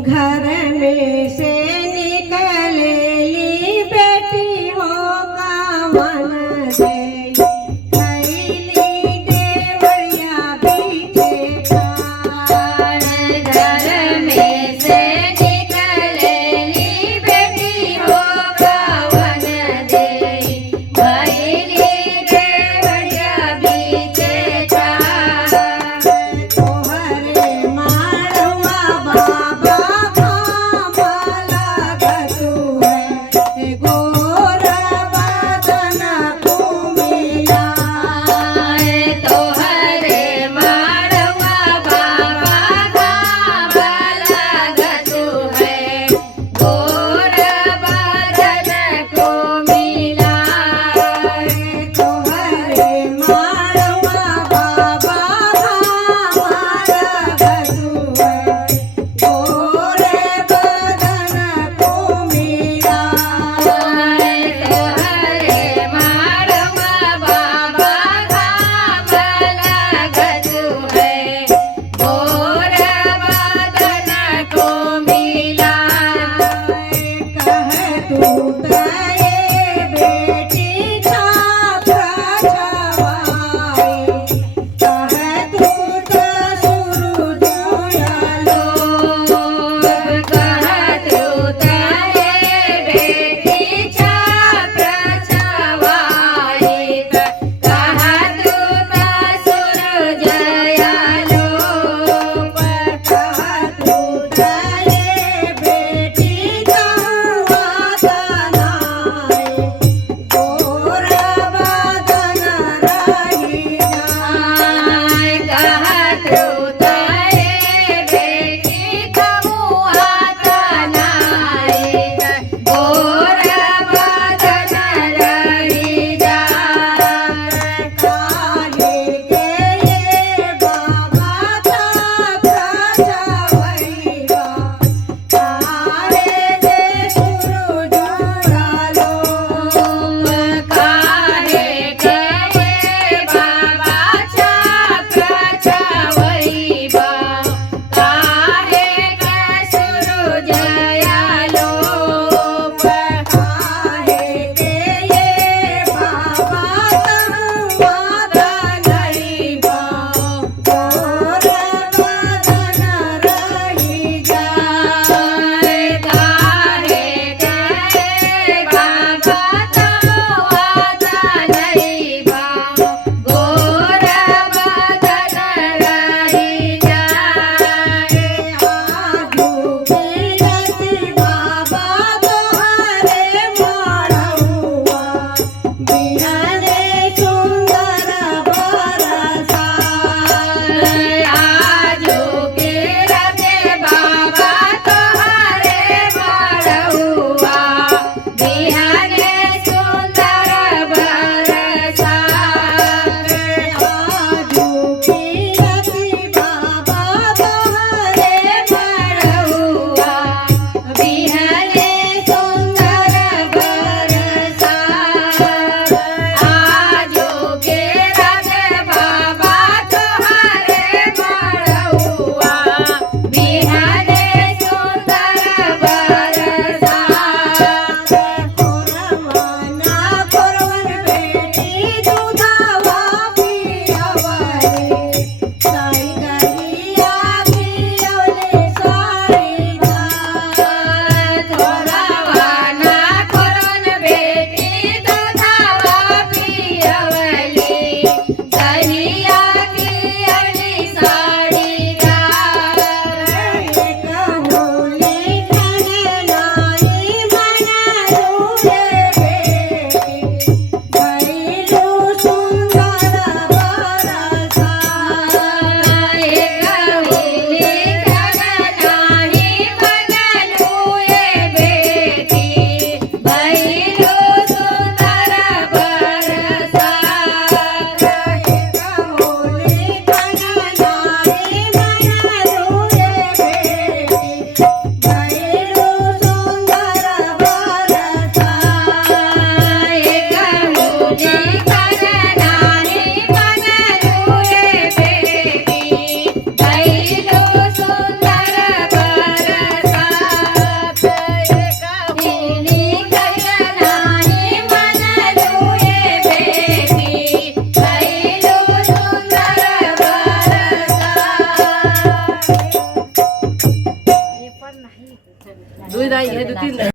घर में से निकलेली बेटी हो कावन दे खैली देवरिया बीचे खान। घर में से निकलेली बेटी हो कावन दे खैली देवरिया बीचे खान। तोहरे माड़वा बाबा खामला गतु है गोर बदन कुमिला। तोहरे माड़वा बाबा खामला गतु है गोर बदन कुमिला। तोहरे माड़वा बाबा खामला गतु है गोर बदन कुमिला। तोहरे माड़वा बाबा खामला गतु है गोर बदन कुमिला। कह तू तये बेटी छात्र छवाई कह तू त सूरज आलो। कहतु तारे बेटी छात्र छवाई कहतु ता सूरज आलो। कह तू तये बेटी छावत नाई गोर बदन रही जाए। कहतु तारे बेटी कमुआत नाई गोर बदन रही जाए। काहे के ये बाबा छात्र छवैया तारे दे सूरज आलो। काहे के बाबा छात्र छवैबा काहे के सूरज आलो। काहे के ये बाबा तमुआत नैबा गोर बदन रही जाए। काहे के बाबा तमुआत नैबा गोर बदन रही जाए। आजू गिरती बाबा तोहरे माड़वा बिहाने सुंदर बरसा। आजू गिरते बाबा तोहरे माड़वा बिहाने सुंदर बरसा। आजू गिरती बाबा तोहरे माड़वा बिहाने सुंदर बरसा। आजू गिरते बाबा तोहरे माड़वा बिहाने सुंदर बरसा। कोरवाना कोरवन बेटी दूधावा पियवले साई गरिया पियवले साई थोरावाना कोरवन बेटी दूधावा पियवली सहिया की अली साड़ी गार। होली खन लाई मन रूए बेटी भैलू सुंदर बरसा। होली खगनाही बनलुए बेटी भैलू सुंदर बरसा। होली खन लाई मन रूए बेटी भैलू सुंदर बरसा। होली खगनाही बनलुए बेटी भैलू सुंदर बरसा। नाही हे 2-3